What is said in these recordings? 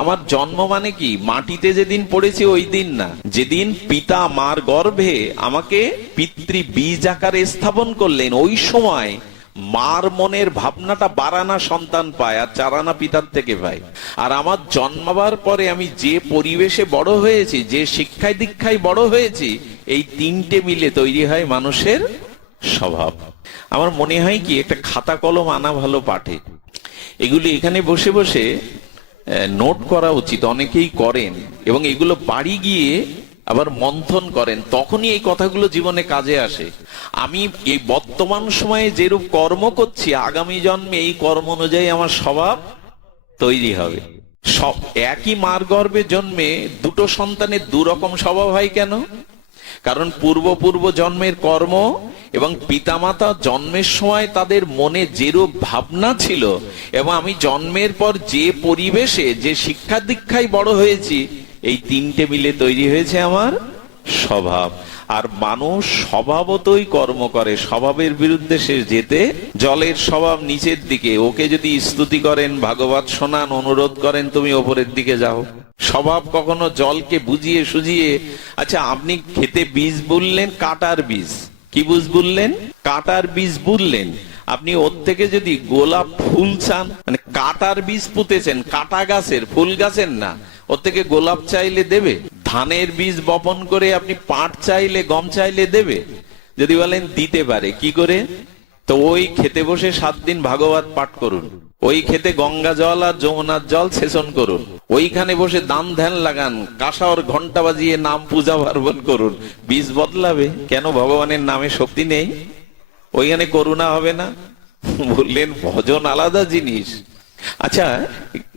আমার জন্ম মানে কি মাটিতে যেদিন পড়েছি ওই দিন না, যেদিন পিতা মার গর্ভে আমাকে পিতৃ বীজ আকারে স্থাপন করলেন, ওই সময় মার মনের ভাবনাটা বারানা সন্তান পায় আর চারানা পিতার থেকে পায়। আর আমার জন্মাবার পরে আমি যে পরিবেশে বড় হয়েছি, যে শিক্ষায় দীক্ষায় বড় হয়েছি, এই তিনটে মিলে তৈরি হয় মানুষের স্বভাব। আমার মনে হয় কি একটা খাতা কলম আনা ভালো পাঠে, এগুলি এখানে বসে বসে নোট করা উচিত। অনেকেই করেন এবং এগুলো বাড়ি গিয়ে আবার মন্থন করেন, তখনই এই কথাগুলো জীবনে কাজে আসে। আমি এই বর্তমান সময়ে যেরূপ কর্ম করছি, আগামী জন্মে এই কর্ম অনুযায়ী আমার স্বভাব তৈরি হবে। সব একই মার গর্ভে জন্মে দুটো সন্তানের দুরকম স্বভাব হয় কেন? কারণ পূর্ব জন্মের কর্ম এবং পিতামাতা জন্মের সময় তাদের মনে যেরূপ ভাবনা ছিল, এবং আমি জন্মের পর যে পরিবেশে যে শিক্ষা দীক্ষায় বড় হয়েছি, এই তিনটে মিলে তৈরি হয়েছে আমার স্বভাব। আর মানুষ স্বভাবতই কর্ম করে, স্বভাবের বিরুদ্ধে সে যেতে, জলের স্বভাব নিচের দিকে, ওকে যদি স্তুতি করেন, ভাগবত শোনান, অনুরোধ করেন তুমি ওপরের দিকে যাও। স্বভাব কখনো জলকে বুঝিয়ে সুঝিয়ে, আচ্ছা আপনি খেতে বীজ বুনলেন, কাটার বীজ, কি বীজ বুনলেন? কাটার বীজ বুনলেন। আপনি ওর থেকে যদি গোলাপ ফুল চান, মানে কাটার বীজ পুঁতেছেন, কাটা গাছের, ফুল গাছের না, ওর থেকে গোলাপ চাইলে দেবে? ধানের বীজ বপন করে আপনি পাট চাইলে, গম চাইলে দেবে? যদি বলেন দিতে পারে, কি করে? তো ওই খেতে বসে 7 দিন ভাগবত পাঠ করুন, ওই খেতে গঙ্গা জল আর যমুনার জল সেচন করুন, ওইখানে বসে দান ধ্যান লাগান, কাঁসার ঘন্টা বাজিয়ে নাম পূজা পার্বণ করুন, বীজ বদলাবে কেন? ভগবানের নামে শক্তি নেই? ওইখানে করুণা হবে না? বললেন ভজন আলাদা জিনিস। আচ্ছা,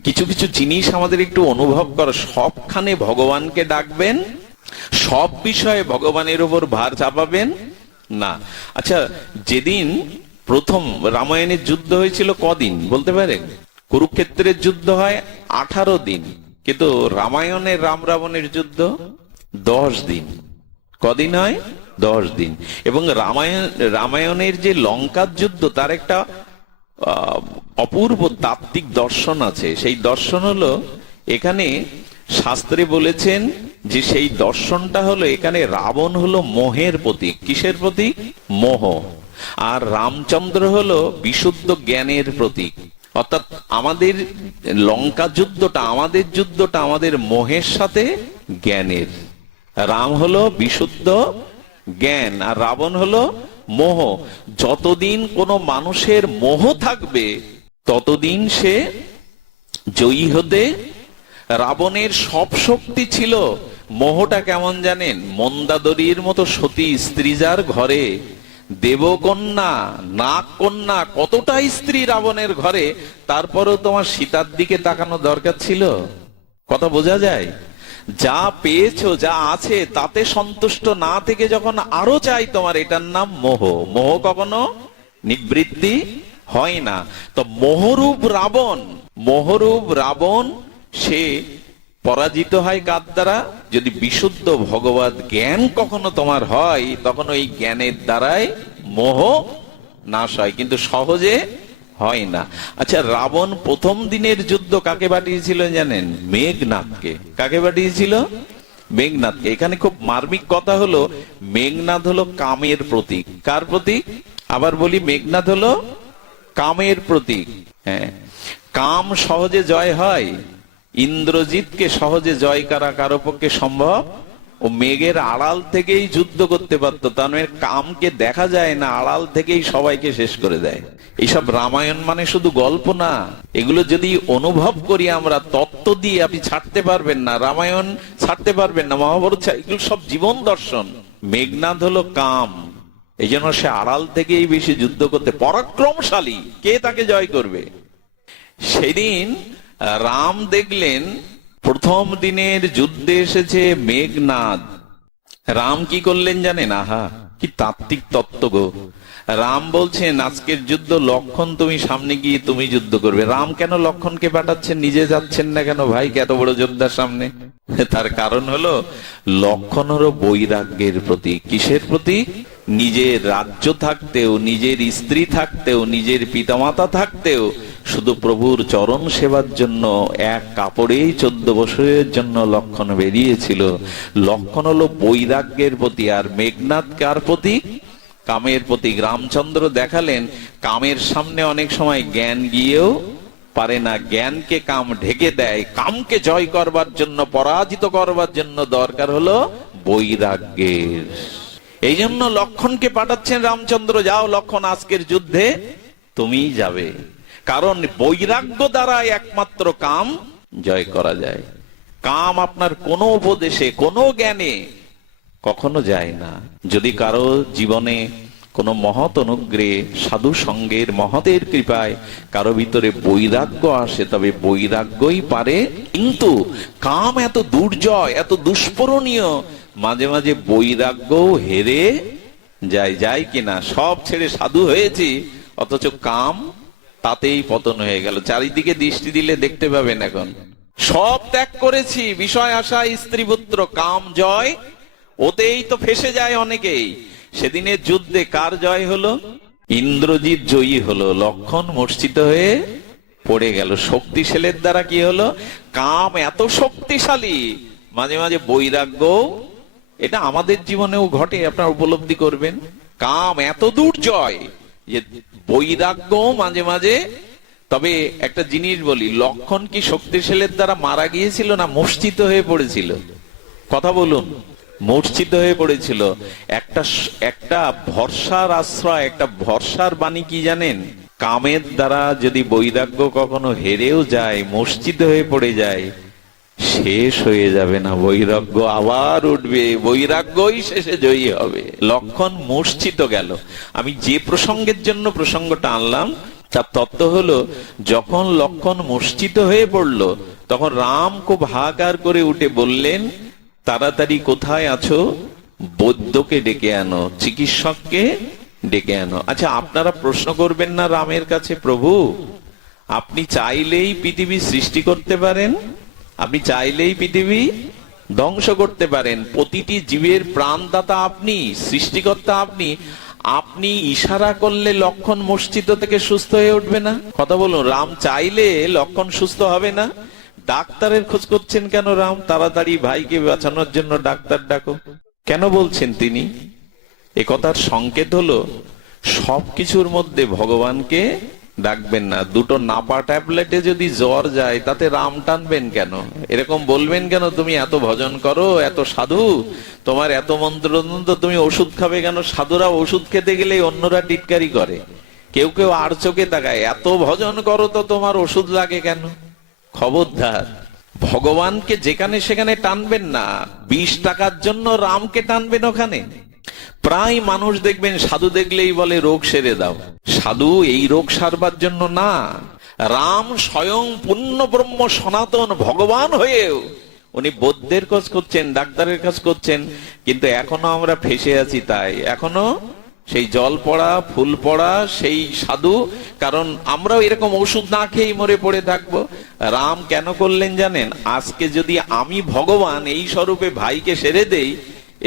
কিছু কিছু জিনিস আমাদের একটু অনুভব করো। সবখানে ভগবানকে ডাকবেন, সব বিষয়ে ভগবানের উপর ভার চাপাবেন না। আচ্ছা, যেদিন প্রথম রামায়ণের যুদ্ধ হয়েছিল কদিন বলতে পারেন? কুরুক্ষেত্রের যুদ্ধ হয় 18 দিন, কিন্তু রামায়ণের রাম রাবণের যুদ্ধ 10 দিন। কদিন হয়? 10 দিন। এবং রামায়ণের যে লঙ্কার যুদ্ধ, তার একটা অপূর্ব তাত্ত্বিক দর্শন আছে। সেই দর্শন হলো, এখানে শাস্ত্রে বলেছেন যে সেই দর্শনটা হলো, এখানে রাবণ হলো মোহের প্রতীক। কিসের প্রতীক? মোহ। আর রামচন্দ্র হলো বিশুদ্ধ জ্ঞানের প্রতীক। অর্থাৎ আমাদের লঙ্কা যুদ্ধটা, আমাদের যুদ্ধটা আমাদের মোহের সাথে জ্ঞানের। রাম হলো বিশুদ্ধ জ্ঞান আর রাবণ হলো মোহ। যতদিন কোনো মানুষের মোহ থাকবে, ততদিন সে জয়ী হতে। রাবণের সব শক্তি ছিল, মোহটা কেমন জানেন? মন্দাদরীর মতো সতী স্ত্রী যার ঘরে, দেবকন্যা, নাগ কন্যা, কতটা স্ত্রী রাবণের ঘরে, তারপরেও তোমার সীতার দিকে তাকানো দরকার ছিল? কথা বোঝা যায়? যা পেয়েছো, যা আছে, তাতে সন্তুষ্ট না থেকে যখন আরো চাই তোমার, এটার নাম মোহ। মোহ কখনো নিবৃত্তি হয় না। তো মোহরূপ রাবণ সে পরাজিত হয় কার দ্বারা? যদি বিশুদ্ধ ভগবত জ্ঞান কখনো তোমার হয়, তখন ওই জ্ঞানের দ্বারাই মোহ নাশ হয়, কিন্তু সহজে হয় না। আচ্ছা, রাবণ প্রথম দিনের যুদ্ধ কাকে পাঠিয়েছিল জানেন? মেঘনাথকে। কাকে পাঠিয়েছিল? মেঘনাথকে। এখানে খুব মার্মিক কথা হলো, মেঘনাথ হলো কামের প্রতীক। কার প্রতীক? আবার বলি, মেঘনাথ হলো কামের প্রতীক। হ্যাঁ, কাম সহজে জয় হয়? ইন্দ্রজিৎকে সহজে জয় করা কারো পক্ষে সম্ভব? ও মেঘের আড়াল থেকেই যুদ্ধ করতে পারতো। তার মানে কামকে দেখা যায় না, আড়াল থেকেই সবাইকে শেষ করে দেয়। এইসব রামায়ণ মানে শুধু গল্প না, এগুলো যদি অনুভব করি আমরা, তত্ত্ব দিয়ে আপনি ছাড়তে পারবেন না, রামায়ণ ছাড়তে পারবেন না, মহাভারত, এগুলো সব জীবন দর্শন। মেঘনাথ হলো কাম, এই জন্য সে আড়াল থেকেই বেশি যুদ্ধ করতে পরাক্রমশালী। কে তাকে জয় করবে? সেদিন রাম দেখলেন প্রথম দিনের যুদ্ধে এসেছে মেঘনাদ। রাম কি করলেন জানেন? আহা, কি তাত্ত্বিক তত্ত্ব গো! রাম বলছেন, আজকের যুদ্ধ লক্ষণ তুমি সামনে গিয়ে তুমি যুদ্ধ করবে। রাম কেন লক্ষণকে পাঠাচ্ছেন, নিজে যাচ্ছেন না কেন? ভাই এত বড় যোদ্ধার সামনে? তার কারণ হলো, লক্ষণ হলো বৈরাগ্যের প্রতীক। কিসের প্রতীক? নিজের রাজ্য থাকতেও, নিজের স্ত্রী থাকতেও, নিজের পিতামাতা থাকতেও শুধু প্রভুর চরণ সেবার জন্য এক কাপড়েই 14 বছরের জন্য লক্ষণ বেরিয়েছিল। লক্ষণ হলো বৈরাগ্যের প্রতি। আর মেঘনাদ কার প্রতি? কামের প্রতি। রামচন্দ্র দেখালেন কামের সামনে অনেক সময় জ্ঞান গিয়েও পারে না, জ্ঞানকে কাম ঢেকে দেয়। কামকে জয় করবার জন্য, পরাজিত করবার জন্য দরকার হলো বৈরাগ্যের। এই জন্য লক্ষণকে পাঠাচ্ছেন রামচন্দ্র, যাও লক্ষণ, আজকের যুদ্ধে তুমিই যাবে। কারণ বৈরাগ্য দ্বারা একমাত্র কাম জয় করা যায়। কাম আপনার কোনো উপদেশে, কোনো জ্ঞানে কখনো যায় না। যদি কারো জীবনে কোনো মহৎ অনুগ্রহে, সাধু সঙ্গের মহতের কৃপায় কারো ভিতরে বৈরাগ্য আসে, তবে বৈরাগ্যই পারে। কিন্তু কাম এত দুর্জয়, এত দুষ্পরণীয়, মাঝে মাঝে বৈরাগ্য হেরে যায়। যায় কিনা? সব ছেড়ে সাধু হয়েছি, অথচ কাম তাতেই পতন হয়ে গেল। চারিদিকে দৃষ্টি দিলে দেখতে পাবেন এখন সব ত্যাগ করেছি, বিষয় আশা, স্ত্রী পুত্র, কাম জয়, ওতেই তো ফেসে যায় অনেকেই। সেদিনের যুদ্ধে কার জয় হলো? ইন্দ্রজিৎ জয়ী হলো, লক্ষণ মূর্ছিত হয়ে পড়ে গেল। শক্তিশালের দ্বারা কি হলো? কাম এত শক্তিশালী, মাঝে মাঝে বৈরাগ্য, এটা আমাদের জীবনেও ঘটে, আপনারা উপলব্ধি করবেন। কাম এত দুর্জয় যে বৈরাগ্য মাঝে মাঝে। তবে একটা জিনিস বলি, লক্ষণ কি শক্তিশালের দ্বারা মারা গিয়েছিল না মূর্ছিত হয়ে পড়েছিল? কথা বলুন। মূর্ছিত হয়ে পড়েছিল। একটা ভরসার আশ্রয়, একটা ভরসার বাণী কি জানেন? কামের দ্বারা যদি বৈরাগ্য কখনো হেরেও যায়, মূর্ছিত হয়ে পড়ে যায়, শেষ হয়ে যাবে না, বৈরাগ্য আবার উঠবে, বৈরাগ্যই শেষে জয়ী হবে। লক্ষণ মূর্ছিত গেল। আমি যে প্রসঙ্গের জন্য প্রসঙ্গটা আনলাম তার তত্ত্ব হলো, যখন লক্ষণ মূর্ছিত হয়ে পড়ল, তখন রাম খুব হাহাকার করে উঠে বললেন, তাড়াতাড়ি কোথায় আছো? বৈদ্যকে ডেকে আনো, চিকিৎসককে ডেকে আনো। আচ্ছা, আপনারা প্রশ্ন করবেন না রামের কাছে, প্রভু আপনি চাইলেই পৃথিবী সৃষ্টি করতে পারেন, আপনি চাইলেই পৃথিবী ধ্বংস করতে পারেন, প্রতিটি জীবের প্রাণদাতা আপনি, সৃষ্টিকর্তা আপনি, আপনি ইশারা করলে লক্ষণ মূর্ছিত থেকে সুস্থ হয়ে উঠবে না? কথা বলুন, রাম চাইলে লক্ষণ সুস্থ হবে না? ডাক্তারের খোঁজ করছেন কেন রাম? তাড়াতাড়ি ভাইকে বাঁচানোর জন্য ডাক্তার ডাকো কেন বলছেন তিনি? এ কথার সংকেত হলো সবকিছুর মধ্যে ভগবানকে ডাকবেন না। দুটো নাপা ট্যাবলেটে যদি জ্বর যায়, তাতে রাম টানবেন কেন? এরকম বলবেন কেন, তুমি এত ভজন করো, এত সাধু, তোমার এত মন্ত্র, তুমি ওষুধ খাবে কেন? সাধুরা ওষুধ খেতে গেলে অন্যরা টিটকারি করে, কেউ কেউ আর চোখে তাকায়, এত ভজন করো তো তোমার ওষুধ লাগে কেন? খবরদার, ভগবানকে যেখানে সেখানে টানবেন না। 20 টাকার জন্য রামকে টানবেন ওখানে? প্রায় মানুষ দেখবেন সাধু দেখলেই বলে রোগ সেরে দাও। সাধু এই রোগ সারবার জন্য না। রাম স্বয়ং পূর্ণ ব্রহ্ম সনাতন ভগবান হয়েও উনি বৈদ্যের কাজ করছেন, ডাক্তারের কাজ করছেন, কিন্তু এখনো আমরা ফেসে আছি। তাই এখনো সেই জল পড়া, ফুল পড়া সেই সাধু, কারণ আমরাও এরকম ওষুধ না খেয়েই মরে পড়ে থাকবো। রাম কেন করলেন জানেন? আজকে যদি আমি ভগবান এই স্বরূপে ভাইকে সেরে দেই,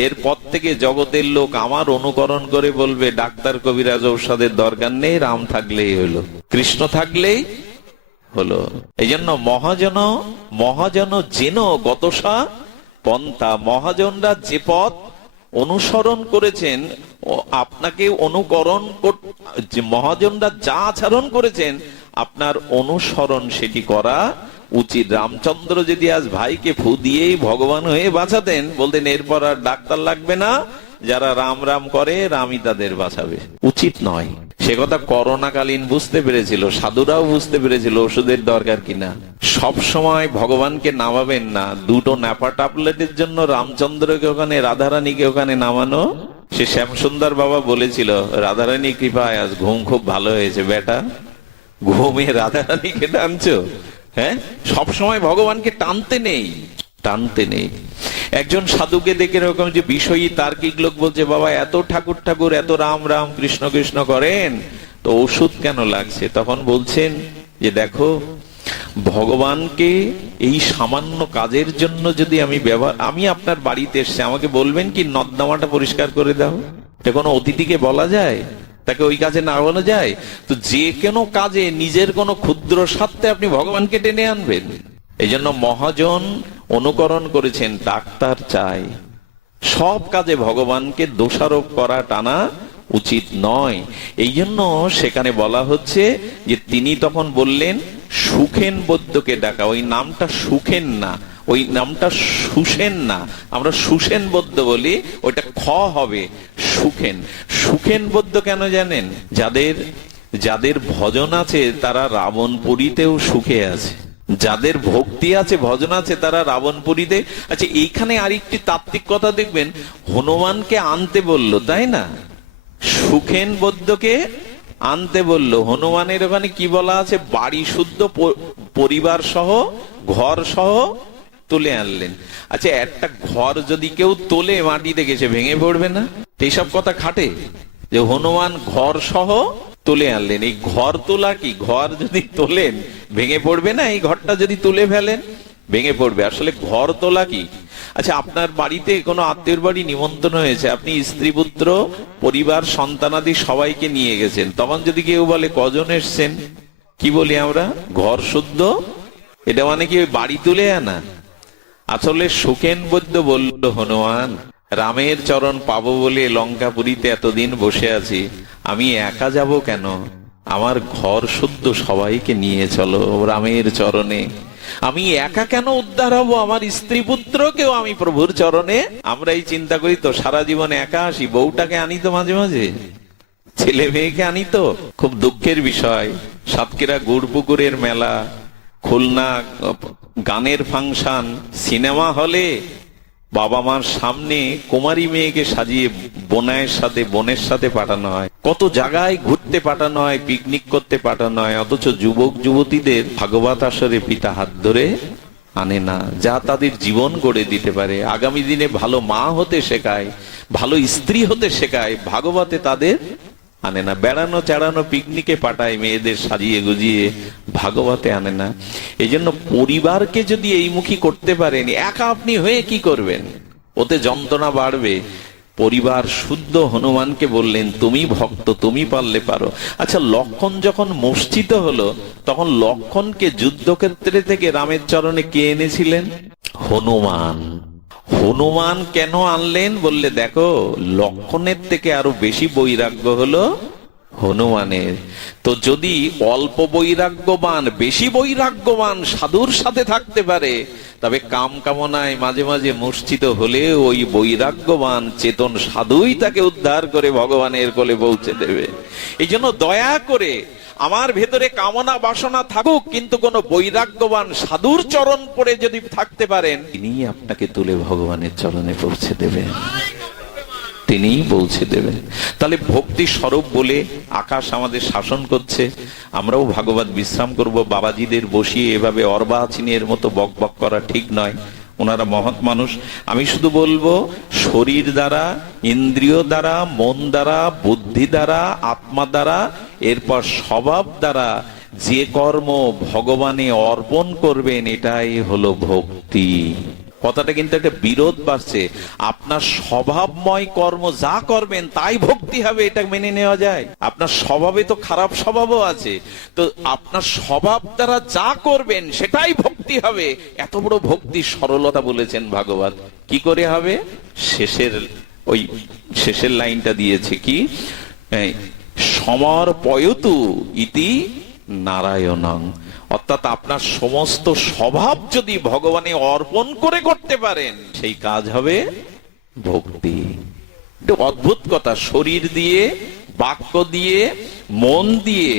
এরপর থেকে জগতের লোক আমার অনুকরণ করে বলবে ডাক্তার কবিরাজ ঔষধের দরকার নেই, রাম থাকলেই হলো, কৃষ্ণ থাকলেই হলো। এই জন্য মহাজন যেন গতসা পন্থা, মহাজনরা যে পথ অনুসরণ করেছেন, আপনাকে অনুকরণ, মহাজনরা যা আচরণ করেছেন আপনার অনুসরণ সেটি করা উচিত। রামচন্দ্র যদি আজ ভাইকে ফু দিয়েই ভগবান হয়ে বাঁচাতেন, বলতেন এরপর আর ডাক্তার লাগবে না, যারা রাম রাম করে রামই তাদের বাঁচাবে। উচিত নয়। সে কথা করোনাকালীন বুঝতে পেরেছিল, সাধুরাও বুঝতে পেরেছিল ওষুধের দরকার কিনা। সব সময় ভগবানকে নামাবেন না। দুটো ন্যাপা ট্যাবলেটের জন্য রামচন্দ্রকে ওখানে, রাধারানীকে ওখানে নামানো। সে শ্যামসুন্দর বাবা বলেছিল, রাধারানী কৃপায় আজ ঘুম খুব ভালো হয়েছে বেটা, ঘুমে রাধারানীকে টানছো? হ্যাঁ, সবসময় ভগবানকে টানতে নেই। একজন সাধুকে দেখে এরকম যে বিষয়ী তার্কিক লোক বলছে, বাবা এত ঠাকুর ঠাকুর, এত রাম রাম কৃষ্ণ কৃষ্ণ করেন, তো ওষুধ কেন লাগছে? তখন বলছেন যে দেখো, ভগবানকে এই সামান্য কাজের জন্য যদি আমি আপনার বাড়িতে এসে আমাকে বলবেন কি নর্দমাটা পরিষ্কার করে দাও, এটা কোনো অতিথিকে বলা যায়? তাকে ওই কাজে না বলা যায়? তো যে কোনো কাজে নিজের কোনো ক্ষুদ্র স্বার্থে আপনি ভগবানকে টেনে আনবেন? এই জন্য মহাজন অনুকরণ করেছেন, ডাক্তার চাই। সব কাজে ভগবানকে দোষারোপ করা, টানা উচিত নয়। এই জন্য সেখানে বলা হচ্ছে যে তিনি তখন বললেন সুখেন বৈদ্যকে ডাকা। ওই নামটা সুখেন না, ওই নামটা সুসেন না, আমরা সুসেন বৈদ্য বলি, ওইটা খ হবে সুখেন। সুখেন বৈদ্য কেন জানেন? যাদের যাদের ভজন আছে তারা রাবণপুরীতেও সুখে আছে, যাদের ভক্তি আছে, ভজন আছে, তারা রাবণপুরীতে। আচ্ছা, এইখানে আরেকটি তাত্ত্বিক কথা দেখবেন, হনুমানকে আনতে বলল, তাই না? সুখেন বৈদ্যকে আনতে বলল। হনুমানের ওখানে কি বলা আছে? বাড়ি শুদ্ধ পরিবার সহ, ঘর সহ তুলে আনলেন। আচ্ছা, একটা ঘর যদি কেউ তোলে মাটি থেকে, সে ভেঙে পড়বে না? এইসব কথা খাটে যে হনুমান ঘর সহ তুলে আনলেন। এই ঘর তোলা কি? ঘর যদি তোলেন ভেঙে পড়বে না? এই ঘরটা যদি তুলে ফেলেন ভেঙে পড়বে। আসলে ঘর তোলা কি? আচ্ছা, আপনার বাড়িতে কোনো আত্মীয়র বাড়ি নিমন্ত্রণ হয়েছে, আপনি স্ত্রী পুত্র পরিবার সন্তানাদি সবাইকে নিয়ে গেছেন। তখন যদি কেউ বলে কজন এসছেন, কি বলি আমরা? ঘর শুদ্ধ। এটা মানে কি ওই বাড়ি তুলে আনা? আসলে সুখেন বৈদ্য বলল, হনুমান, রামের চরণ পাবো বলে লঙ্কাপুরীতে এতদিন বসে আছি, আমি একা যাব কেন? আমার ঘর শুদ্ধ সবাইকে নিয়ে চলো রামের চরণে। আমি একা কেন উদ্ধার হব? আমার স্ত্রী পুত্রকেও আমি প্রভুর চরণে। আমরা এই চিন্তা করি তো, সারা জীবন একা আসি, বউটাকে আনি তো মাঝে মাঝে, ছেলে মেয়েকে আনি তো। খুব দুঃখের বিষয়, সাতক্ষীরা গুড়পুকুরের মেলা, খুলনা গানের ফাংশন, সিনেমা হলে বাবা মার সামনে কুমারী মেয়েকে সাজিয়ে বোনের সাথে পাঠানো হয়, কত জায়গায় ঘুরতে পাঠানো হয়, পিকনিক করতে পাঠানো হয়, অথচ যুবক যুবতীদের ভাগবত আসরে পিতা হাত ধরে আনে না, যা তাদের জীবন গড়ে দিতে পারে, আগামী দিনে ভালো মা হতে শেখায়, ভালো স্ত্রী হতে শেখায়, ভাগবতে তাদের আনে না। বেড়ানো চেড়ানো পিকনিকে পাঠায় মেয়েদের সাজিয়ে গুজিয়ে, ভাগবতে আনে না। এই জন্য পরিবারকে যদি এইমুখী করতে পারেন, একা আপনি হয়ে কি করবেন? ওতে যন্ত্রণা বাড়বে। পরিবার শুদ্ধ হনুমানকে বললেন, তুমি ভক্ত, তুমি পারলে পারো। আচ্ছা, লক্ষণ যখন মূর্ছিত হলো, তখন লক্ষণকে যুদ্ধক্ষেত্রে থেকে রামের চরণে কে এনেছিলেন? হনুমান। হনুমান কেন আনলেন? বললে, দেখো, লক্ষণের থেকে আরো বেশি বৈরাগ্য হলো হনুমানের। তো যদি অল্প বৈরাগ্যবান, বেশি বৈরাগ্যবান সাধুর সাথে থাকতে পারে, তবে কাম কামনায় মাঝে মাঝে মূর্ছিত হলে ওই বৈরাগ্যবান চেতন সাধুই তাকে উদ্ধার করে ভগবানের কোলে পৌঁছে দেবে। এই জন্য দয়া করে আমার ভেতরে কামনা বাসনা থাকুক, কিন্তু কোন বৈরাগ্যবান সাধুর চরণ পড়ে যদি থাকতে পারেন, তিনি আপনাকে তুলে ভগবানের চরণে পৌঁছে দেবেন, তিনিই পৌঁছে দেবেন। তাহলে ভক্তি স্বরূপ বলে আকাশ আমাদের শাসন করছে, আমরাও ভাগবত বিশ্রাম করব। বাবাজিদের বসিয়ে এভাবে অর্বাচীনের মতো বক বক করা ঠিক নয়, ওনারা মহৎ মানুষ। আমি শুধু বলবো, শরীর দ্বারা, ইন্দ্রিয় দ্বারা, মন দ্বারা, বুদ্ধি দ্বারা, আত্মা দ্বারা, এরপর স্বভাব দ্বারা যে কর্ম ভগবানে অর্পণ করবেন, এটাই হলো ভক্তি। কথাটা কিন্তু একটা বিরোধ বাড়ছে। আপনার স্বভাবময় কর্ম যা করবেন তাই ভক্তি হবে, এটা মেনে নেওয়া যায়? আপনার স্বভাবে তো খারাপ স্বভাবও আছে, তো আপনার স্বভাব দ্বারা যা করবেন সেটাই ভক্তি হবে। এত বড় ভক্তির সরলতা বলেছেন ভাগবত। কি করে হবে? শেষের লাইনটা দিয়েছে কি, সমর্পয়তু ইতি নারায়ণং। অর্থাৎ আপনার সমস্ত স্বভাব যদি ভগবানে অর্পণ করে করতে পারেন, সেই কাজ হবে ভক্তি। অদ্ভুত কথা। শরীর দিয়ে, বাক্য দিয়ে, মন দিয়ে,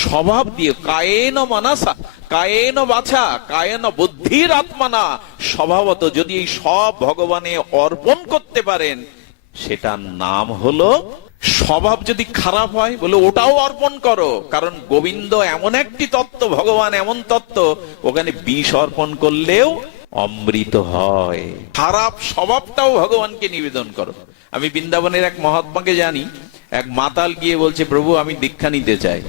স্বভাব দিয়ে, কায়েন মানসা, কায়েন বাছা, কায়েন বুদ্ধির আত্মানা, স্বভাবত যদি এই সব ভগবানে অর্পণ করতে পারেন, সেটার নাম হলো স্বভাব। যদি খারাপ হয়, বলে ওটাও অর্পণ করো, কারণ গোবিন্দ এমন একটি তত্ত্ব, ভগবান এমন তত্ত্ব, ওখানে বিষ অর্পণ করলেও অমৃত হয়। খারাপ স্বভাবটাও ভগবানকে নিবেদন করো। আমি বৃন্দাবনের এক মহাত্মাকে জানি, এক মাতাল গিয়ে বলছে, প্রভু আমি দীক্ষা নিতে চাই।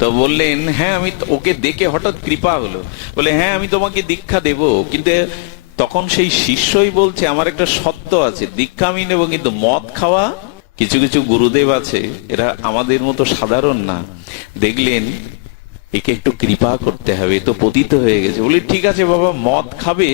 তো বললেন, হ্যাঁ, আমি ওকে দেখে হঠাৎ কৃপা হলো, বলে হ্যাঁ আমি তোমাকে দীক্ষা দেব, কিন্তু তখন সেই শিষ্যই বলছে, আমার একটা শর্ত আছে, দীক্ষা আমি নেব, কিন্তু মদ খাওয়া কিছু কিছু গুরুদেব আছে, এরা আমাদের মতো সাধারণ না, দেখলেন একে একটু কৃপা করতে হবে, তো পতিত হয়ে গেছে, বলি ঠিক আছে বাবা মদ খাবে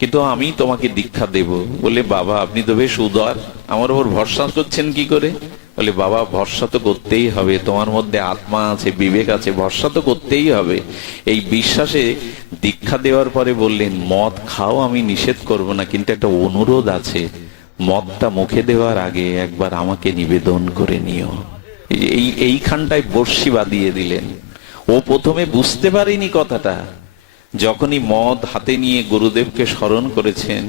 কিন্তু আমি তোমাকে দীক্ষা দেব। বলে বাবা আপনি তো বেশ উদার, আমার উপর ভরসা করছেন কি করে? বলে বাবা ভরসা তো করতেই হবে, তোমার মধ্যে আত্মা আছে, বিবেক আছে, ভরসা তো করতেই হবে। এই বিশ্বাসে দীক্ষা দেওয়ার পরে বললেন মদ খাও, আমি নিষেধ করব না, কিন্তু একটা অনুরোধ আছে, মদটা মুখে দেওয়ার আগে একবার আমাকে নিবেদন করে নিও। এইখানটায় বর্ষি বাঁধিয়ে দিলেন। ও প্রথমে বুঝতে পারেনি কথাটা, যখনই মদ হাতে নিয়ে গুরুদেবকে স্মরণ করেছেন,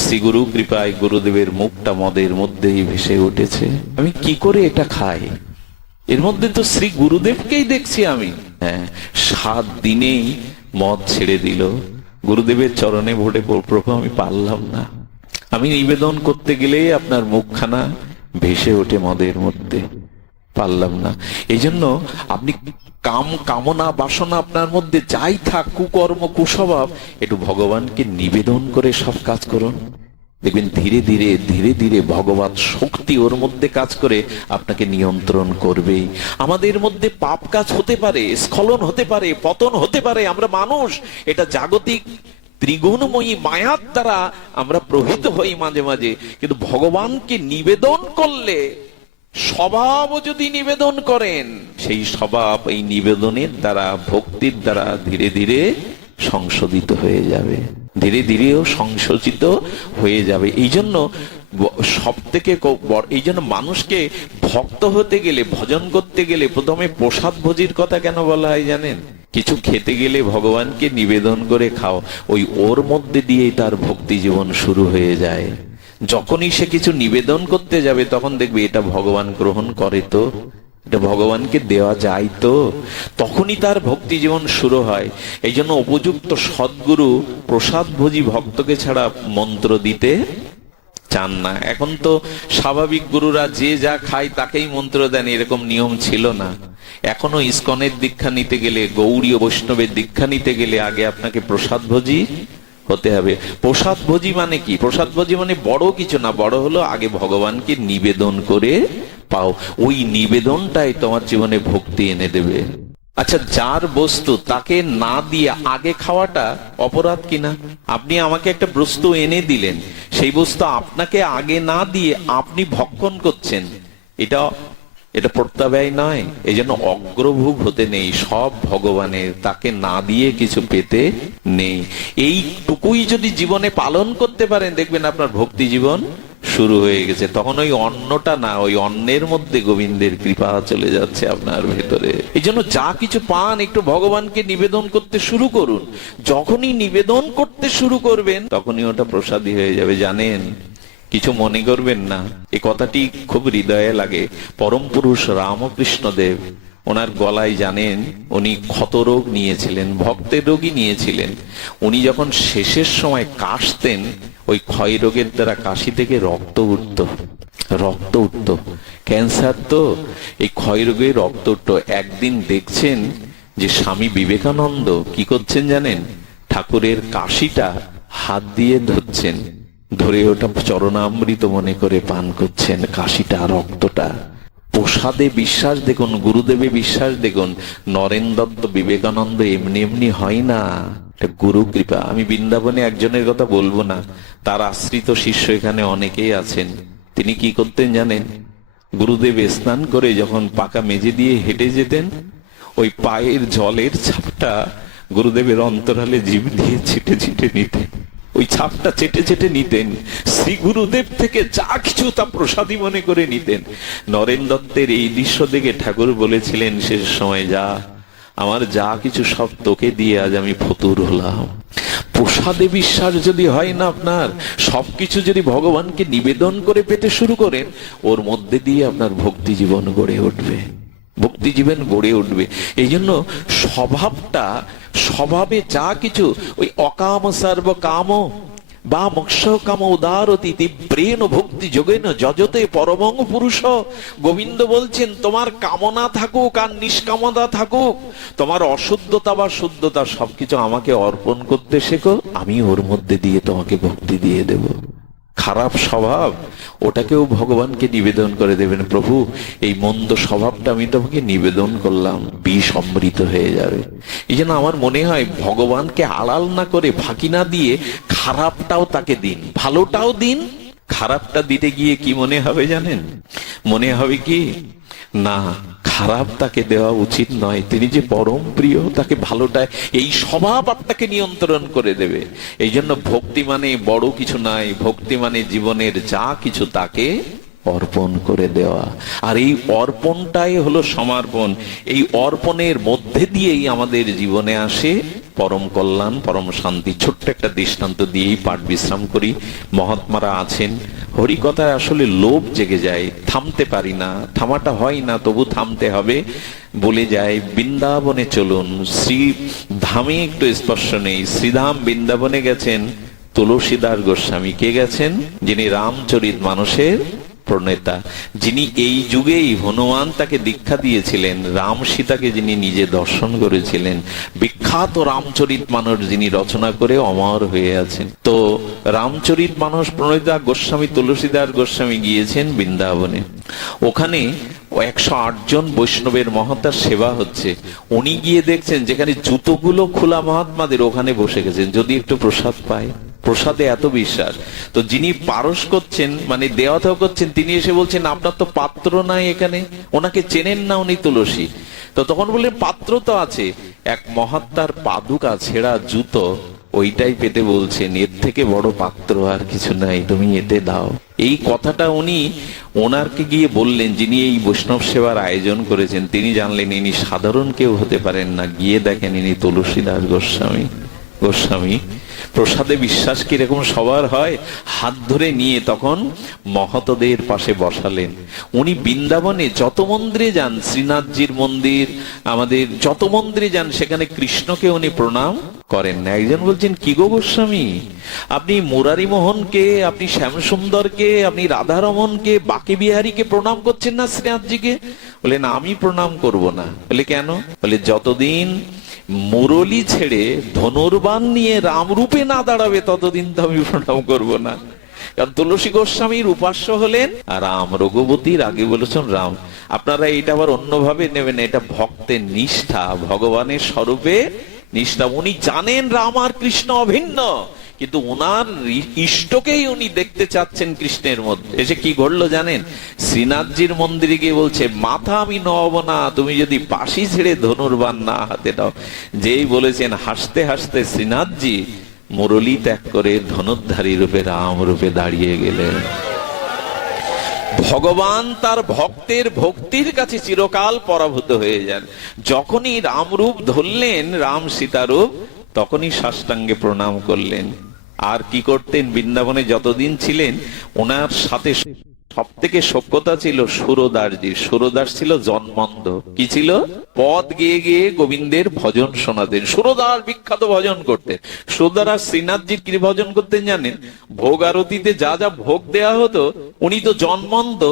শ্রী গুরু কৃপায় গুরুদেবের মুখটা মদের মধ্যেই ভেসে উঠেছে। আমি কি করে এটা খাই, এর মধ্যে তো শ্রী গুরুদেবকেই দেখছি আমি। হ্যাঁ, 7 দিনেই মদ ছেড়ে দিল। গুরুদেবের চরণে ভোটে প্রভু আমি পারলাম না, আমি নিবেদন করতে গেলেই আপনার মুখখানা ভেসে ওঠে মদের মধ্যে, পারলাম না। এই জন্য আপনি কামনা বাসনা আপনার মধ্যে যাই থাক, কুকর্ম কুস্বভাব, একটু ভগবানকে নিবেদন করে সব কাজ করুন, দেখবেন ধীরে ধীরে ধীরে ধীরে ভগবত শক্তি ওর মধ্যে কাজ করে আপনাকে নিয়ন্ত্রণ করবেই। আমাদের মধ্যে পাপ কাজ হতে পারে, স্খলন হতে পারে, পতন হতে পারে, আমরা মানুষ, এটা জাগতিক ত্রিগুণময়ী মায়ার দ্বারা আমরা প্রভূত হই মাঝে মাঝে, কিন্তু ভগবানকে নিবেদন করলে, স্বভাব যদি নিবেদন করেন, সেই স্বভাব এই নিবেদনের দ্বারা, ভক্তির দ্বারা ধীরে ধীরে সংশোধিত হয়ে যাবে, ধীরে ধীরেও সংশোধিত হয়ে যাবে। এই জন্য সব থেকে এই জন্য মানুষকে ভক্ত হতে গেলে, ভজন করতে গেলে প্রথমে প্রসাদ ভোজির কথা কেন বলা হয় জানেন? কিছু খেতে গেলে ভগবানকে নিবেদন করে খাও, ওই ওর মধ্যে দিয়ে তার ভক্তি জীবন শুরু হয়ে যায়। যখনই সে কিছু নিবেদন করতে যাবে তখন দেখবে এটা ভগবান গ্রহণ করে তো, এটা ভগবানকে দেওয়া যায় তো, তখনই তার ভক্তি জীবন শুরু হয়। এই জন্য উপযুক্ত সদ্গুরু প্রসাদ ভোজি ভক্তকে ছাড়া মন্ত্র দিতে চান না। এখন তো স্বাভাবিক গুরুরা যে যা খায় তাকেই মন্ত্র দেন, এরকম নিয়ম ছিল না। এখনো ইসকনের দীক্ষা নিতে গেলে, গৌড়ীয় বৈষ্ণবের দীক্ষা নিতে গেলে আগে আপনাকে প্রসাদ ভোজি হতে হবে। প্রসাদ ভোজি মানে কি? প্রসাদ ভোজি মানে বড় কিছু না, বড় হলো আগে ভগবানকে নিবেদন করে পাও, ওই নিবেদনটাই তোমার জীবনে ভক্তি এনে দেবে। আচ্ছা, যার বস্তু তাকে না দিয়ে আগে খাওয়াটা অপরাধ কিনা? আপনি আমাকে একটা বস্তু এনে দিলেন, সেই বস্তু আপনাকে আগে না দিয়ে আপনি ভক্ষণ করছেন, এটা প্রত্যাবয় নয়। এই জন্য অগ্রভোগ হতে নেই, সব ভগবানের, তাকে না দিয়ে কিছু পেতে নেই। এইটুকুই যদি জীবনে পালন করতে পারেন, দেখবেন আপনার ভক্তি জীবন শুরু হয়ে গেছে। তখন ওই অন্নটা না, ওই অন্নের মধ্যে গোবিন্দের কৃপা চলে যাচ্ছে আপনার ভেতরে। এই জন্য যা কিছু পান একটু ভগবানকে নিবেদন করতে শুরু করুন। যখনই নিবেদন করতে শুরু করবেন তখনই ওটা প্রসাদী হয়ে যাবে। জানেন, কিছু মনে করবেন না, এই কথাটি খুব হৃদয়ে লাগে। পরম পুরুষ রামকৃষ্ণ দেব, ওনার গলায় জানেন উনি ক্ষতরোগ নিয়েছিলেন, ভক্তের রোগী নিয়েছিলেন। উনি যখন শেষের সময় কাশতেন, ওই ক্ষয় রোগের দ্বারা কাশি থেকে রক্ত উঠত। ক্যান্সার তো, এই ক্ষয় রোগে রক্ত উঠত। একদিন দেখছেন যে স্বামী বিবেকানন্দ কি করছেন জানেন? ঠাকুরের কাশিটা হাত দিয়ে ধরছেন, ধরে ওটা চরণামৃত মনে করে পান করছেন, কাশিটা, রক্তটা। প্রসাদে বিশ্বাস দেখুন, গুরুদেবে বিশ্বাস দেখুন। নরেন দত্ত, বিবেকানন্দ এমনি এমনি হয় না, গুরু কৃপা। আমি বৃন্দাবনে একজনের কথা বলবো না, তার আশ্রিত শিষ্য এখানে অনেকেই আছেন। তিনি কি করতেন জানেন? গুরুদেব স্নান করে যখন পাকা মেঝে দিয়ে হেঁটে যেতেন, ওই পায়ের জলের ছাপটা গুরুদেবের অন্তরালে জিভ দিয়ে ছিটে ছিটে নিতেন, ওই ছাপটা চেটে চেটে নিতেন। শ্রী গুরুদেব থেকে যা কিছু তা প্রসাদী মনে করে নিতেন। নরেন দত্তের এই দৃশ্য দেখে ঠাকুর বলেছিলেন শেষ সময়, যা আমার যা কিছু সব তোকে দিয়ে আজ আমি ফতুর হলাম। প্রসাদে বিশ্বাস যদি হয় না আপনার, সবকিছু যদি ভগবানকে নিবেদন করে পেতে শুরু করেন, ওর মধ্যে দিয়ে আপনার ভক্তি জীবন গড়ে উঠবে, ভক্তি জীবন গড়ে উঠবে। এই জন্য স্বভাবে যা কিছু, ওই অকাম সর্ব কাম বা মোক্ষ কাম উদারতি তীব্রেণ ভক্তি যোগেন যজতে পরমং পুরুষ। গোবিন্দ বলছেন, তোমার কামনা থাকুক আর নিষ্কামতা থাকুক, তোমার অশুদ্ধতা বা শুদ্ধতা সবকিছু আমাকে অর্পণ করতে শেখো, আমি ওর মধ্যে দিয়ে তোমাকে ভক্তি দিয়ে দেব। খারাপ স্বভাব, ওটাকেও ভগবানকে নিবেদন করে দেবেন। প্রভু, এই মন্দ স্বভাবটা আমি তোমাকে নিবেদন করলাম, বিষ অমৃত হয়ে যাবে। এই জন্য আমার মনে হয় ভগবানকে আড়াল না করে, ফাঁকি না দিয়ে খারাপটাও তাকে দিন, ভালোটাও দিন। খারাপটা দিতে গিয়ে কি মনে হবে জানেন? মনে হবে কি না, খারাপ তাকে দেওয়া উচিত নয়, তিনি যে পরম প্রিয়, তাকে ভালোটায়, এই স্বভাব আপনাকে নিয়ন্ত্রণ করে দেবে। এই জন্য ভক্তি মানে বড় কিছু নাই, ভক্তি মানে জীবনের যা কিছু তাকে অর্পণ করে দেওয়া। আর এই অর্পণটাই হলো সমর্পণ। এই অর্পণের মধ্যে দিয়েই আমাদের জীবনে আসে পরম কল্যাণ, পরম শান্তি। ছোট্ট একটা দৃষ্টান্ত দিয়েই পাঠ বিশ্রাম করি। মহাত্মারা আছেন, হরিকথায় আসলে লোভ জেগে যায়, থামতে পারি না, থামাটা হয় না, তবু থামতে হবে। বলে যায় বৃন্দাবনে চলুন, শ্রী ধামে একটু স্পর্শ নেই। শ্রীধাম বৃন্দাবনে গেছেন তুলসীদাস গোস্বামী। কে গেছেন? যিনি রামচরিত মানসের প্রণেতা, যিনি এই যুগেই হনুমান তাকে দীক্ষা দিয়েছিলেন, রাম সীতাকে যিনি নিজে দর্শন করেছিলেন, বিখ্যাত রামচরিত মানস যিনি রচনা করে অমর হয়ে আছেন। তো রামচরিত মানস প্রণেতা গোস্বামী তুলসীদাস গোস্বামী গিয়েছেন বৃন্দাবনে। ওখানে 108 জন বৈষ্ণবের মহাত্মার সেবা হচ্ছে। উনি গিয়ে দেখছেন যেখানে জুতোগুলো খোলা মহাত্মাদের, ওখানে বসে গেছেন যদি একটু প্রসাদ পায়। প্রসাদে এত বিশ্বাস। তো যিনি পারস করছেন, মানে দেওয়া দেওয়া করছেন, তিনি এসে বলছেন আপনার তো পাত্র নাই এখানে। ওনাকে চেনেন না উনি তুলসী। তো তখন বললেন পাত্র তো আছে। এক মহাত্মার পাদুকা ছেঁড়া জুতো, ওইটাই পেতে বলছেন, এর থেকে বড় পাত্র আর কিছু নাই, তুমি এতে দাও। এই কথাটা উনি ওনারকে গিয়ে বললেন, যিনি এই বৈষ্ণব সেবার আয়োজন করেছেন। তিনি জানলেন ইনি সাধারণ কেউ হতে পারেন না। গিয়ে দেখেন ইনি তুলসীদাস গোস্বামী। প্রসাদে বিশ্বাস কিরকম সবার হয়। হাত ধরে নিয়ে তখন মহতদের পাশে বসালেন। উনি বৃন্দাবনে যত মন্দিরে যান, শ্রীনাথজির মন্দির, আমাদের যত মন্দিরে যান, সেখানে কৃষ্ণকে উনি প্রণাম করেন না। একজন বলছেন কি গো গোস্বামী, আপনি মুরারি মোহনকে, আপনি শ্যামসুন্দরকে, আপনি রাধারমনকে, বাকি বিহারীকে প্রণাম করছেন না শ্রীনাথজিকে? বলে না, আমি প্রণাম করব না। বলে কেন? বলে যতদিন মুরলি ছেড়ে ধনুর্বাণ নিয়ে রামরূপে না দাঁড়াবে ততদিন তো আমি প্রণাম করব না। কারণ তুলসী গোস্বামীর উপাস্য হলেন রাম, রঘুপতির আগে বলেছেন রাম। আপনারা এটা আবার অন্যভাবে নেবেন, এটা ভক্তের নিষ্ঠা, ভগবানের স্বরূপে নিষ্ঠা। উনি জানেন রাম আর কৃষ্ণ অভিন্ন, কিন্তু ওনার ইষ্টকেই উনি দেখতে চাচ্ছেন কৃষ্ণের মধ্যে। এসে কি ঘটলো জানেন? শ্রীনাথজির মন্দিরে গিয়ে বলছে মাথা আমি নব না, তুমি যদি বাঁশি ছেড়ে ধনুর্বাণ না হাতে দাও। যেই বলেছেন, হাসতে হাসতে শ্রীনাথজি মুরলী ত্যাগ করে ধনুর্ধারী রূপে রাম রূপে দাঁড়িয়ে গেলেন। ভগবান তার ভক্তের ভক্তির কাছে চিরকাল পরাভূত হয়ে যান। যখনই রামরূপ ধরলেন, রাম সীতারূপ, তখনই সাষ্টাঙ্গে প্রণাম করলেন। আর কি করতেন? বৃন্দাবনে যতদিন ছিলেন, ওনার সাথে সব থেকে সখ্যতা ছিল সুরদাসজির। সুরদাস ছিল জন্মন্ধ। কি ছিল? পদ গেয়ে গিয়ে গোবিন্দের ভজন শোনাতেন। সুরদাস বিখ্যাত ভজন করতেন। সুরদাস শ্রীনাথজির কি ভজন করতেন জানেন? ভোগ আরতিতে যা যা ভোগ দেয়া হতো, উনি তো জন্মন্ধ,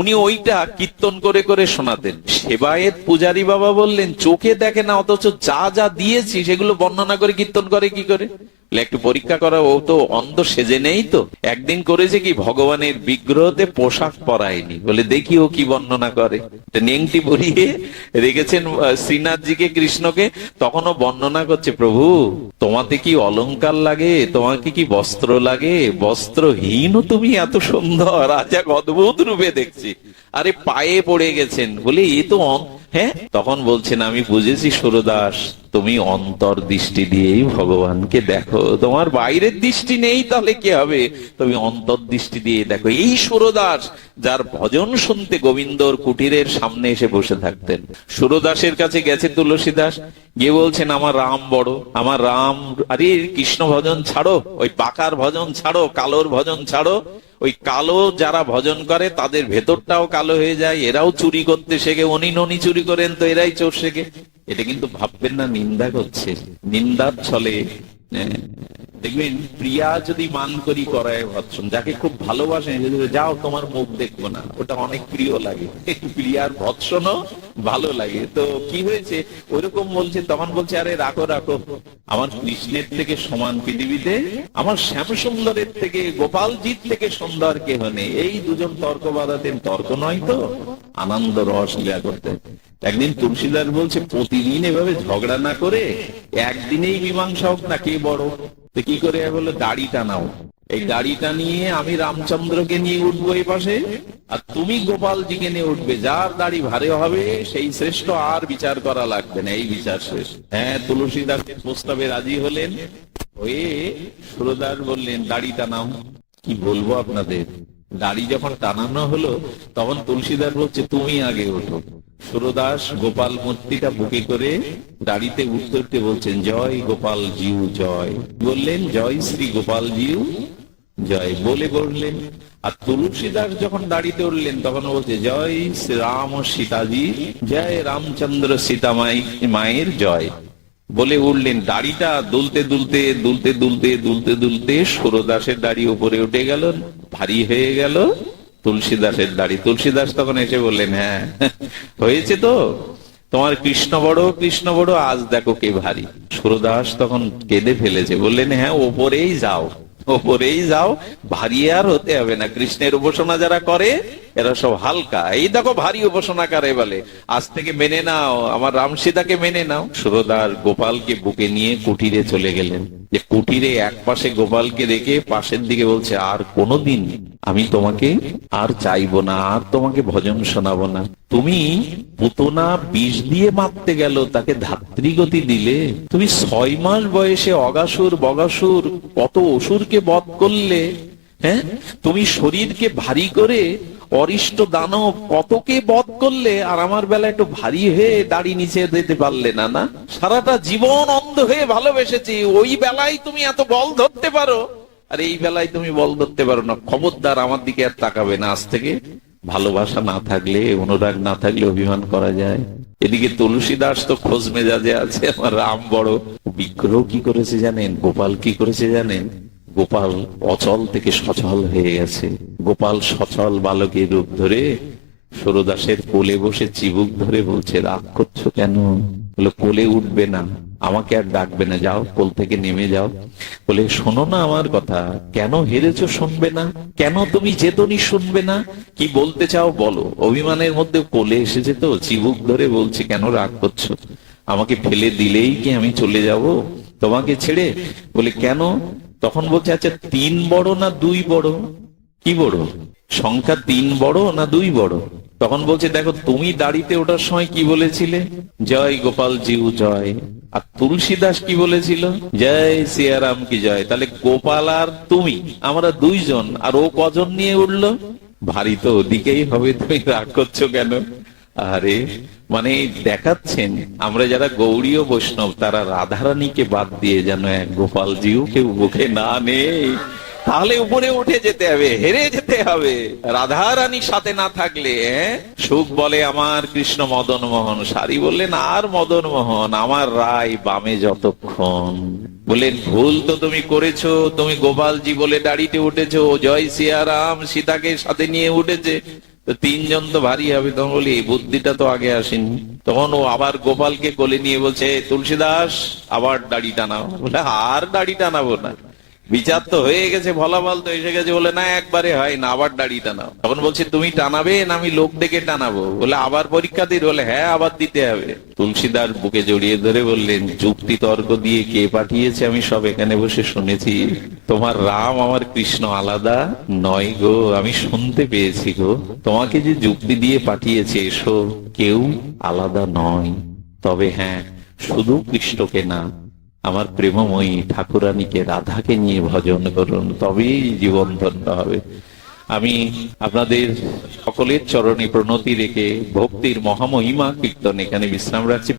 উনি ওইটা কীর্তন করে করে শোনাতেন। সেবায়েত পূজারী বাবা বললেন চোখে দেখে না, অথচ যা যা দিয়েছি সেগুলো বর্ণনা করে কীর্তন করে কি করে? একটু পরীক্ষা করা, ও তো অন্ধ সেজে নেই তো। একদিন করেছে কি, ভগবানের বিগ্রহতে পোশাক পরায়নি। বলে দেখি ও কি বর্ণনা করে। নেংটি পরিয়ে রেখেছেন শ্রীনাথজিকে, কৃষ্ণকে। তখনও বর্ণনা করছে, প্রভু তোমাতে কি অলংকার লাগে, তোমাকে কি বস্ত্র লাগে? বস্ত্রহীন তুমি এত সুন্দর, আজ এক অদ্ভুত রূপে দেখছি। আরে পায়ে পড়ে গেছেন। বলে এ তো হ্যাঁ। তখন বলছেন আমি বুঝেছি সুরদাস, তুমি অন্তর দৃষ্টি দিয়েই ভগবানকে দেখো, তোমার বাইরের দৃষ্টি নেই, তাহলে কি হবে? তুমি অন্তর দৃষ্টি দিয়ে দেখো। এই সুরদাস যার ভজন শুনতে গোবিন্দর কুটিরের সামনে এসে বসে থাকতেন। সুরদাসের কাছে গেছে তুলসীদাস, গিয়ে বলছেন আমার রাম বড়, আমার রাম। আরে কৃষ্ণ ভজন ছাড়ো, ওই পাকার ভজন ছাড়ো, কালোর ভজন ছাড়ো। ওই কালো যারা ভজন করে তাদের ভেতরটাও কালো হয়ে যায়। এরাও চুরি করতে শেখে, উনি ননি চুরি করেন তো এরাই চোর শেখে। এটা কিন্তু ভাববেন না নিন্দা করছে, নিন্দার ছলে দেখবেন প্রিয়া যদি মান করি করায় ভৎসন, যাকে খুব ভালোবাসেন যদি যাও তোমার মুখ দেখবো না, ওটা অনেক প্রিয় লাগে, প্রিয়ার ভৎসনও ভালো লাগে। তো কি হয়েছে ওইরকম বলছে, তখন বলছে আরে রাখো রাখো, আমার কৃষ্ণের থেকে সমান পৃথিবীতে, আমার শ্যাম সুন্দরের থেকে গোপালজির থেকে সুন্দর কেহ নেই। এই দুজন তর্ক বাঁধাতেন, তর্ক নয় তো আনন্দ রস লীলা করতেন। একদিন তুলসীদাস বলছে প্রতিদিন এভাবে ঝগড়া না করে একদিনেই মীমাংসা হোক না, কে বড়। তো কি করে বললো গাড়ি টানাও, এই গাড়িটা নিয়ে আমি রামচন্দ্রকে নিয়ে উঠবো এই পাশে, আর তুমি গোপালজিকে নিয়ে উঠবে, যার দাড়ি ভারে হবে সেই শ্রেষ্ঠ, আর বিচার করা লাগবে না, এই বিচার শেষ। হ্যাঁ, তুলসীদাসের প্রস্তাবে রাজি হলেন। হয়ে সুরদাস বললেন দাড়ি টানাও। কি বলবো আপনাদের, দাড়ি যখন টানানো হলো তখন তুলসীদাস বলছে তুমি আগে ওঠো। সুরদাস গোপাল মূর্তিটা বুকে করে দাড়িতে উঠতে উঠতে বলছেন জয় গোপাল জিউ জয়, বললেন জয় শ্রী গোপাল জিউ জয় বলে বললেন। আর তুলসীদাস যখন দাড়িতে উঠলেন তখন বলছে জয় শ্রী রাম সীতাজি জয়, রামচন্দ্র সীতা মায়ের জয় বলে উঠলেন। দাড়িটা দুলতে দুলতে দুলতে দুলতে দুলতে দুলতে সুরদাসের দাড়ি উপরে উঠে গেল, ভারী হয়ে গেল তুলসীদাসের দাড়ি। তুলসীদাস তখন এসে বললেন হ্যাঁ হয়েছে তো, তোমার কৃষ্ণ বড়, আজ দেখো কে ভারী। সুরদাস তখন কেঁদে ফেলেছে, বললেন হ্যাঁ ওপরেই যাও, ওপরেই যাও, ভারী আর হতে হবে না। কৃষ্ণের উপাসনা যারা করে এরা সব হালকা, এই দেখো ভারী উপাসনা করে বলে, আজ থেকে মেনে নাও, আমার রাম সীতাকে মেনে নাও। সুরদাস গোপালকে বুকে নিয়ে কুটিরে চলে গেলেন। যে কুটিরে এক পাশে গোপালকে রেখে পাশের দিকে বলছে আর কোনোদিন আমি তোমাকে আর চাইবো না, আর তোমাকে ভজন শোনাবো না। তুমি পুতনা বিষ দিয়ে মারতে গেল, তাকে ধাত্রীগতি দিলে। তুমি 6 মাস বয়সে অগাসুর বগাসুর কত অসুরকে বধ করলে। হ্যাঁ, তুমি শরীরকে ভারী করে অরিষ্ট দানব কতকে বধ করলে, আর আমার বেলা একটু ভারী হয়ে দাড়ি নিচে দিতে পারলে না। না, সারাটা জীবন অন্ধ হয়ে ভালোবেসেছি, ওই বেলায় তুমি এত বল ধরতে পারো, আর এই বেলায় তুমি বল ধরতে পারো না। খবরদার আমার দিকে আর তাকাবে না আজ থেকে। ভালোবাসা না থাকলে, অনুরাগ না থাকলে অভিমান করা যায়। এদিকে তুলসীদাস তো খোঁজ মেজাজে আছে, আমার রাম বড়। বিগ্রহ কি করেছে জানেন, গোপাল কি করেছে জানেন, গোপাল অচল থেকে সচল হয়ে গেছে। গোপাল সচল বালকের রূপ ধরে সুরদাসের কোলে বসে চিবুক ধরে বলছে রাগ করছো কেন? বলে কোলে উঠবে না, আমাকে আর ডাকবে না, যাও কোল থেকে নেমে যাও। বলে শোনো না আমার কথা, কেন হেরেছো শুনবে না, কেন তুমি যেতনি শুনবে না, কি বলতে চাও বলো। অভিমানের মধ্যে কোলে এসেছে তো চিবুক ধরে বলছে কেন রাগ করছো, আমাকে ফেলে দিলেই কি আমি চলে যাব তোমাকে ছেড়ে? বলে কেন? তখন বলছে আচ্ছা 3 বড় না 2 বড়? কি বড়? সংখ্যা 3 বড় না 2 বড়? তখন বলছে দেখো তুমি দাড়িতে ওঠার সময় কি বলেছিলে, জয় গোপাল জিউ জয়, আর তুলসীদাস কি বলেছিল, জয় সিয়ারাম কি জয়। তাহলে গোপাল আর তুমি আমরা 2 জন, আর ও কজন নিয়ে উঠলো? ভারী তো ওদিকেই হবে, তুমি রাগ করছো কেন? আরে মানে দেখাচ্ছেন আমরা যারা গৌড়ীয় বৈষ্ণব তারা রাধারানীকে বাদ দিয়ে যেন এক গোপালজিও কেউ বুকে না নেই, তাহলে উপরে উঠে যেতে হবে, হেরে যেতে হবে। রাধারানীর সাথে না থাকলে সুখ বলে আমার কৃষ্ণ মদন মোহন, সারি বললেন আর মদন মোহন আমার রায় বামে যতক্ষণ। বললেন ভুল তো তুমি করেছো, তুমি গোপালজি বলে দাড়িতে উঠেছো, জয় সিয়ারাম সীতাকে সাথে নিয়ে উঠেছে, তো 3 জন তো ভারী হবে। তখন বলি এই বুদ্ধিটা তো আগে আসেনি। তখন ও আবার গোপালকে কোলে নিয়ে বলছে তুলসীদাস আবার দাড়ি টানাও। বলে আর দাড়ি টানাবো না, বিচার তো হয়ে গেছে, ফলাফল তো এসে গেছে। বলে না একবারে হয় না, আবার দাড়ি টানাও। তখন বলছে তুমি টানাবে না আমি লোক ডেকে টানাবো? বলে আবার পরীক্ষা দিই? বলে হ্যাঁ আবার দিতে হবে। তুলসীদাস বুকে জড়িয়ে ধরে বললেন যুক্তি তর্ক দিয়ে কে পাঠিয়েছে আমি সব এখানে বসে শুনেছি, তোমার রাম আমার কৃষ্ণ আলাদা নয় গো, আমি শুনতে পেয়েছি গো, তোমাকে যে যুক্তি দিয়ে পাঠিয়েছে এসো কেউ আলাদা নয়। তবে হ্যাঁ শুধু কৃষ্ণকে না, আমার প্রেমময়ী ঠাকুরানীকে রাধাকে নিয়ে ভজন করুন, তবেই জীবন ধন্য হবে। আমি আপনাদের সকলের চরণে প্রণতি রেখে ভক্তির মহামহিমা কীর্তন এখানে বিশ্রাম রাখছি।